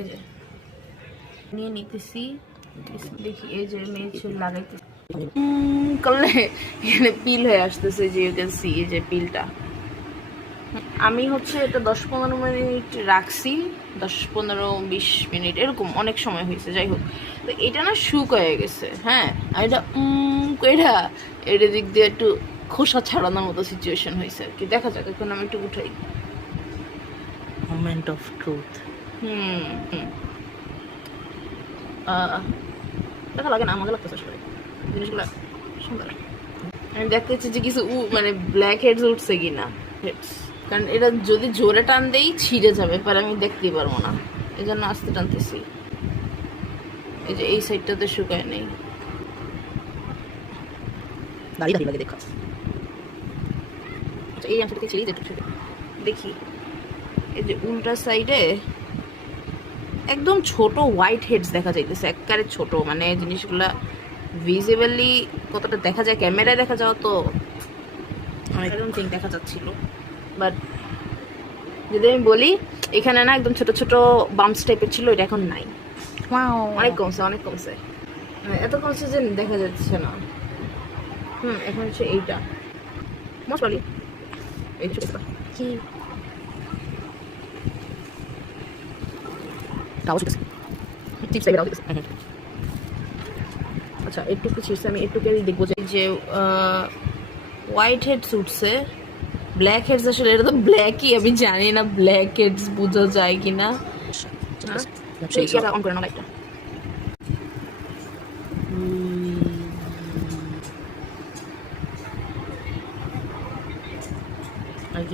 এই যে নিয়ে নিতেছি, দেখি এই যে মেয়ে চুল লাগাইতেছি করলে এখানে পিল হয়ে আসতেছে, যে ইউ ক্যান সি এই যে পিলটা। আমি হচ্ছে এটা 10-15 মিনিট রাখছি, 10-15-20 মিনিট এরকম অনেক সময় হয়েছে, যাই হোক। তো এটা না শুকায় গেছে, হ্যাঁ। আর এটা এটা দিক দিয়ে একটু খোসা ছাড়ানোর মতো সিচুয়েশন হয়েছে আর কি। দেখা যাক, এখন আমি একটু উঠাই। Moment of truth. দেখা লাগে না, আমাকে লাগতেছে আসলে জিনিসগুলো সুন্দর। আমি দেখতে চাচ্ছি যে কিছু মানে ব্ল্যাক হেডস উঠছে কিনা, হেডস, কারণ এটা যদি জোরে টান দেই ছিঁড়ে যাবে, পর আমি দেখতেই পারবো না, এই জন্য আস্তে টানতেছি। এই যে এই সাইডটাতে শুকায় নেই, দাঁড়িয়ে দাঁড়িয়ে লাগে দেখা। আচ্ছা এই অংশটাকে ছিঁড়ে যেটুকু ছিল দেখি। এই যে উল্টা সাইডে একদম ছোট হোয়াইট হেডস দেখা যাইতেছে, একবারে ছোট, মানে জিনিসগুলা ভিজিবলি কতটা দেখা যায় ক্যামেরায় দেখা যাওয়া তো এরকম ঠিক দেখা যাচ্ছিল। বাট যদি আমি বলি এখানে না একদম ছোট ছোট বাম্পস টাইপের ছিল, এটা এখন নাই, অনেক কমছে, অনেক কমছে, এত কমছে যে দেখা যাচ্ছে না। এখন হচ্ছে এইটা মোস্ট প্রবাবলি এই ছোটটা কি তাও শুনতেছে টিপস টাইপের দিতেছে। আচ্ছা একটু ছিঁড়ছে, আমি একটু দেখবো যে হোয়াইট হেডস উঠছে, ব্ল্যাক হেডস আসলে এটা তো ব্ল্যাকই, আমি জানি না ব্ল্যাক হেডস বোঝা যায় কিনা। অন করে না লাইটটা।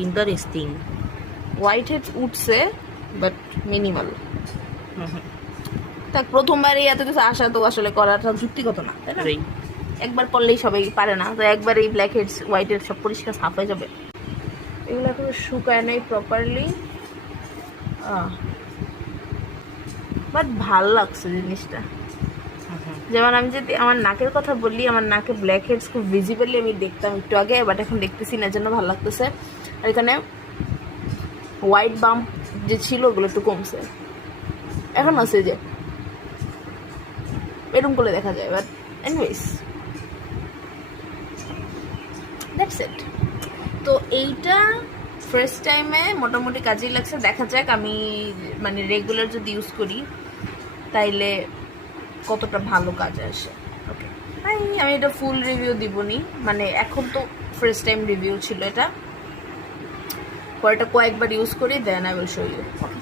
ইন্টারেস্টিং। হোয়াইট হেডস উঠছে বাট মিনিমাল। তা প্রথমবারই এত কিছু আসা তো আসলে করাটা যুক্তিগত না, তাই না? একবার করলেই সবাই পারে না, তো একবার এই ব্ল্যাক হেডস হোয়াইট হেড সব পরিষ্কার সাফ হয়ে যাবে। এগুলো এখন শুকায় নাই প্রপারলি, বাট ভাল লাগছে জিনিসটা। যেমন আমি যদি আমার নাকের কথা বলি, আমার নাকে ব্ল্যাক হেডস খুব ভিজিবলি আমি দেখতাম একটু আগে, বাট এখন দেখতেছি না, জন্য ভালো লাগতেছে। আর এখানে হোয়াইট বাম্প যে ছিল ওগুলো একটু কমছে, এখন আছে যে এরকম করে দেখা যায়। But anyways that's it. তো এইটা ফার্স্ট টাইমে মোটামুটি কাজেই লাগছে, দেখা যাক আমি মানে রেগুলার যদি ইউজ করি তাইলে কতটা ভালো কাজ আসে। ওকে, আমি এটা ফুল রিভিউ দিবনি, মানে এখন তো ফার্স্ট টাইম রিভিউ ছিল এটা, পরে এটা কয়েকবার ইউজ করি, then I will show you. Okay.